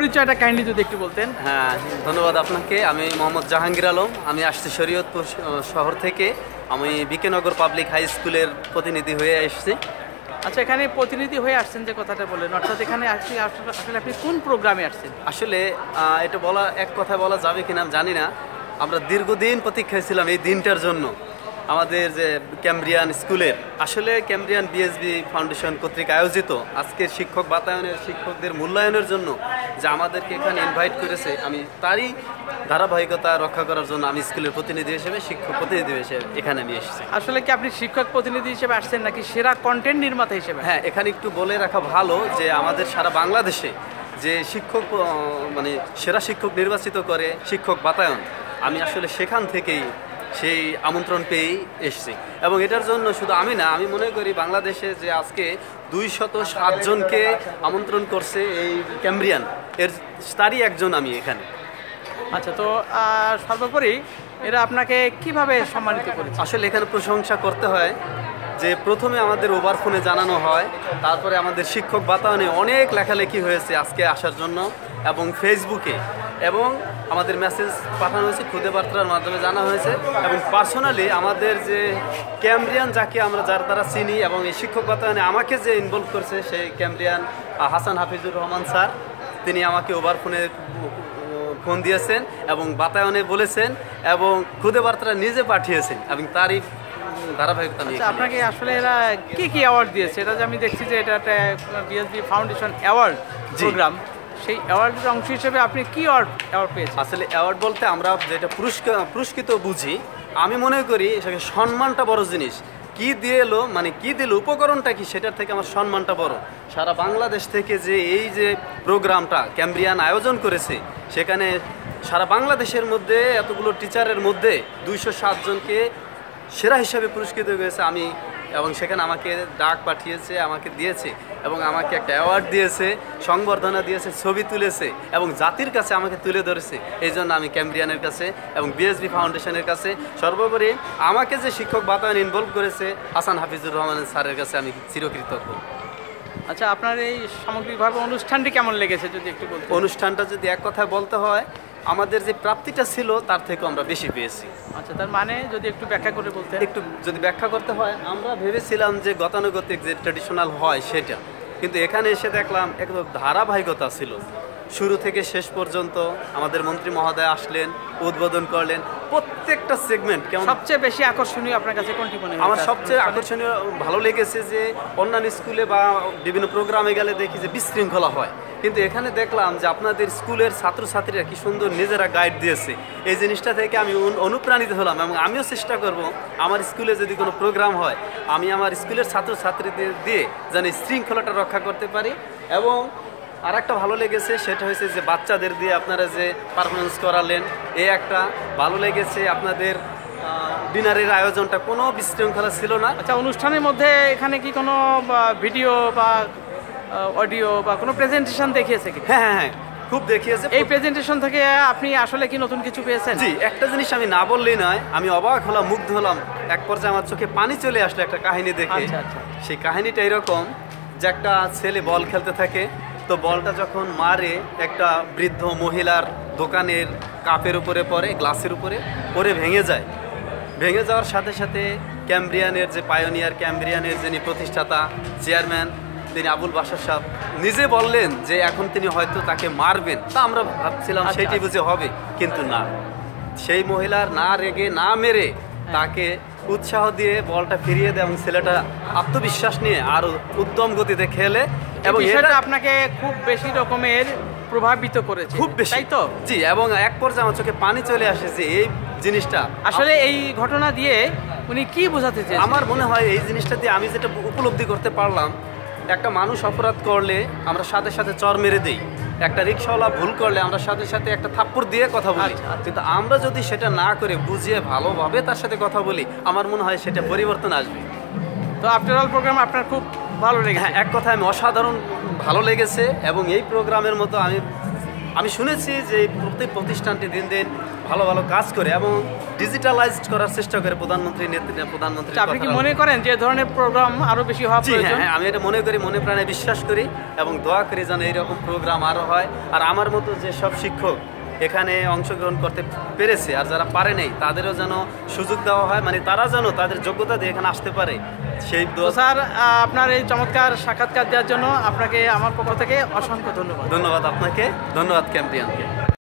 পরিচয়টা কাইন্ডলি যদি একটু বলতেন। হ্যাঁ, ধন্যবাদ আপনাকে। আমি মোহাম্মদ জাহাঙ্গীর আলম। আমি আসছি শরীয়তপুর শহর থেকে। আমি বিকেনগর পাবলিক হাই স্কুলের প্রতিনিধি হয়ে এসেছি। আচ্ছা, এখানে প্রতিনিধি হয়ে আসছেন যে কথাটা বললেন, অর্থাৎ এখানে আসলে আপনি কোন প্রোগ্রামে আসছেন? আসলে এটা বলা এক কথায় বলা যাবে কিনা আমি জানি না। আমরা দীর্ঘদিন প্রতীক্ষায় ছিলাম এই দিনটার জন্য। আমাদের যে ক্যামব্রিয়ান স্কুলের, আসলে ক্যামব্রিয়ান বিএসবি ফাউন্ডেশন কর্তৃক আয়োজিত আজকের শিক্ষক বাতায়নের শিক্ষকদের মূল্যায়নের জন্য যে আমাদেরকে এখানে ইনভাইট করেছে, আমি তারই ধারাবাহিকতা রক্ষা করার জন্য আমি স্কুলের প্রতিনিধি হিসেবে, শিক্ষক প্রতিনিধি হিসেবে এখানে আমি এসেছি। আসলে কি আপনি শিক্ষক প্রতিনিধি হিসেবে আসছেন নাকি সেরা কন্টেন্ট নির্মাতা হিসেবে? হ্যাঁ, এখানে একটু বলে রাখা ভালো যে আমাদের সারা বাংলাদেশে যে শিক্ষক মানে সেরা শিক্ষক নির্বাচিত করে শিক্ষক বাতায়ন, আমি আসলে সেখান থেকেই সেই আমন্ত্রণ পেয়েই এসেছি। এবং এটার জন্য শুধু আমি না, আমি মনে করি বাংলাদেশে যে আজকে 207 জনকে আমন্ত্রণ করছে এই ক্যামব্রিয়ান, তারই একজন আমি এখানে। আচ্ছা, তো সর্বোপরি এরা আপনাকে কিভাবে সম্মানিত করেছে? আসলে এখানে প্রশংসা করতে হয় যে প্রথমে আমাদের ওভার ফোনে জানানো হয়, তারপরে আমাদের শিক্ষক বাতায়নে অনেক লেখালেখি হয়েছে আজকে আসার জন্য, এবং ফেসবুকে, এবং আমাদের মেসেজ পাঠানো হয়েছে, খুদে বার্তার মাধ্যমে জানা হয়েছে, এবং পার্সোনালি আমাদের যে ক্যামব্রিয়ান যাকে আমরা যার দ্বারা চিনি এবং এই শিক্ষক বাতায়নে আমাকে যে ইনভলভ করছে সেই ক্যামব্রিয়ান হাসান হাফিজুর রহমান স্যার, তিনি আমাকে ওভার ফোনে ফোন দিয়েছেন এবং বাতায়নে বলেছেন এবং খুদে বার্তা নিজে পাঠিয়েছেন, এবং তারই ধারাবাহিকতা নিয়ে। আপনাকে আসলে এরা কি কি অ্যাওয়ার্ড দিয়েছে? এটা যে আমি দেখছি যে এটা একটা বিএসবি ফাউন্ডেশন অ্যাওয়ার্ড প্রোগ্রাম, সেই অ্যাওয়ার্ডের অংশ হিসেবে আপনি কি অ্যাওয়ার্ড পেয়েছেন? আসলে অ্যাওয়ার্ড বলতে আমরা যেটা পুরস্কৃত বুঝি, আমি মনে করি সেটাকে সম্মানটা বড় জিনিস। কি দিয়ে এলো, মানে কি দিল, উপকরণটা কি, সেটার থেকে আমার সম্মানটা বড়। সারা বাংলাদেশ থেকে যে এই যে প্রোগ্রামটা ক্যামব্রিয়ান আয়োজন করেছে, সেখানে সারা বাংলাদেশের মধ্যে এতগুলো টিচারের মধ্যে 207 জনকে সেরা হিসাবে পুরস্কৃত হয়েছে আমি, এবং সেখানে আমাকে ডাক পাঠিয়েছে, আমাকে দিয়েছে, এবং আমাকে একটা অ্যাওয়ার্ড দিয়েছে, সংবর্ধনা দিয়েছে, ছবি তুলেছে, এবং জাতির কাছে আমাকে তুলে ধরেছে। এই জন্য আমি ক্যামব্রিয়ানের কাছে এবং বিএসবি ফাউন্ডেশনের কাছে, সর্বোপরি আমাকে যে শিক্ষক বাতায়ন ইনভলভ করেছে হাসান হাফিজুর রহমান স্যারের কাছে আমি চিরকৃতজ্ঞ। আচ্ছা, আপনার এই সামগ্রিকভাবে অনুষ্ঠানটি কেমন লেগেছে যদি একটু বলতেন? অনুষ্ঠানটা যদি এক কথায় বলতে হয়, আমাদের যে প্রাপ্তিটা ছিল তার থেকেও আমরা বেশি পেয়েছি। আচ্ছা, তার মানে যদি একটু ব্যাখ্যা করে বলতে? একটু যদি ব্যাখ্যা করতে হয়, আমরা ভেবেছিলাম যে গতানুগতিক যে ট্র্যাডিশনাল হয় সেটা, কিন্তু এখানে এসে দেখলাম একদম ধারাবাহিকতা ছিল। শুরু থেকে শেষ পর্যন্ত আমাদের মন্ত্রী মহোদয় আসলেন, উদ্বোধন করলেন, প্রত্যেকটা সেগমেন্ট কেমন। সবচেয়ে বেশি আকর্ষণীয় আপনার কাছে কোনটি মনে হয়? আমার সবচেয়ে আকর্ষণীয় ভালো লেগেছে যে অন্যান্য স্কুলে বা বিভিন্ন প্রোগ্রামে গেলে দেখি যে বিশৃঙ্খলা হয়, কিন্তু এখানে দেখলাম যে আপনাদের স্কুলের ছাত্রছাত্রীরা কি সুন্দর নিজেরা গাইড দিয়েছে। এই জিনিসটা থেকে আমি অনুপ্রাণিত হলাম, এবং আমিও চেষ্টা করব আমার স্কুলে যদি কোনো প্রোগ্রাম হয়, আমি আমার স্কুলের ছাত্রছাত্রীদের দিয়ে যেন শৃঙ্খলাটা রক্ষা করতে পারি। এবং আর একটা ভালো লেগেছে সেটা হয়েছে যে বাচ্চাদের দিয়ে আপনারা যে পারফরমেন্স করালেন, এই একটা ভালো লেগেছে। আপনাদের ডিনারের আয়োজনটা কোনো বিশৃঙ্খলা ছিল না। আচ্ছা, অনুষ্ঠানের মধ্যে এখানে কি কোনো ভিডিও বা অডিও বা কোনো প্রেজেন্টেশন দেখিয়েছে কি? হ্যাঁ হ্যাঁ হ্যাঁ, খুব দেখিয়েছে। এই প্রেজেন্টেশন থেকে আপনি আসলে কি নতুন কিছু পেয়েছেন? জি, একটা জিনিস আমি না বললেই নয়, আমি অবাক হলাম, মুগ্ধ হলাম। এক পর্যায়ে আমার চোখে পানি চলে আসলো একটা কাহিনী দেখে। সেই কাহিনীটা এরকম যে একটা ছেলে বল খেলতে থাকে, তো বলটা যখন মারে একটা বৃদ্ধ মহিলার দোকানের কাপের উপরে পড়ে, গ্লাসের উপরে পড়ে ভেঙে যায়। ভেঙে যাওয়ার সাথে সাথে ক্যামব্রিয়ানের যে পায়োনিয়ার, ক্যামব্রিয়ানের যিনি প্রতিষ্ঠাতা চেয়ারম্যান, তিনি আবুল বাশার সাহেব নিজে বললেন যে এখন তিনি হয়তো তাকে মারবেন। তা আমরা ভাবছিলাম সেটি বুঝে হবে, কিন্তু না, সেই মহিলার না রেগে না মেরে তাকে উৎসাহ দিয়ে বলটা ফিরিয়ে দেয়, এবং ছেলেটা আত্মবিশ্বাস নিয়ে আরো উদ্যম গতিতে খেলে। এবং এটা আপনাকে খুব বেশি রকমের প্রভাবিত করেছে, খুব বেশি, তাই তো? জি, এবং এক পর্যায়ে আমার চোখে পানি চলে আসে যে এই জিনিসটা আসলে এই ঘটনা দিয়ে উনি কি বোঝাতে চেয়েছেন। আমার মনে হয় এই জিনিসটা দিয়ে আমি যেটা উপলব্ধি করতে পারলাম, একটা মানুষ অপরাধ করলে আমরা সাথে সাথে চর মেরে দিই, একটা রিক্সাওয়ালা ভুল করলে আমরা সাথে সাথে একটা থাপ্পড় দিয়ে কথা বলি, কিন্তু আমরা যদি সেটা না করে বুঝিয়ে ভালোভাবে তার সাথে কথা বলি, আমার মনে হয় সেটা পরিবর্তন আসবে। তো আফটার অল প্রোগ্রাম আপনার খুব ভালো লেগেছে? হ্যাঁ, এক কথায় আমি অসাধারণ ভালো লেগেছে। এবং এই প্রোগ্রামের মতো আমি শুনেছি যে প্রতি প্রতিষ্ঠানটি দিন দিন ভালো ভালো কাজ করে এবং ডিজিটালাইজড করার চেষ্টা করে প্রধানমন্ত্রীর নেতৃত্বে। প্রধানমন্ত্রী আপনি কি মনে করেন যে ধরনের প্রোগ্রাম আরো বেশি হওয়া প্রয়োজন? হ্যাঁ, আমি এটা মনে করি, মনে প্রাণে বিশ্বাস করি এবং দোয়া করি যেন এইরকম প্রোগ্রাম আরো হয়। আর আমার মতো যে সব শিক্ষক এখানে অংশগ্রহণ করতে পেরেছে আর যারা পারে নাই তাদেরও যেন সুযোগ দেওয়া হয়, মানে তারা যেন তাদের যোগ্যতা দিয়ে এখানে আসতে পারে সেই দোয়া। স্যার, আপনার এই চমৎকার সাক্ষাৎকার দেওয়ার জন্য আপনাকে আমার পক্ষ থেকে অসংখ্য ধন্যবাদ। ধন্যবাদ আপনাকে, ধন্যবাদ ক্যাম্পিয়ানকে।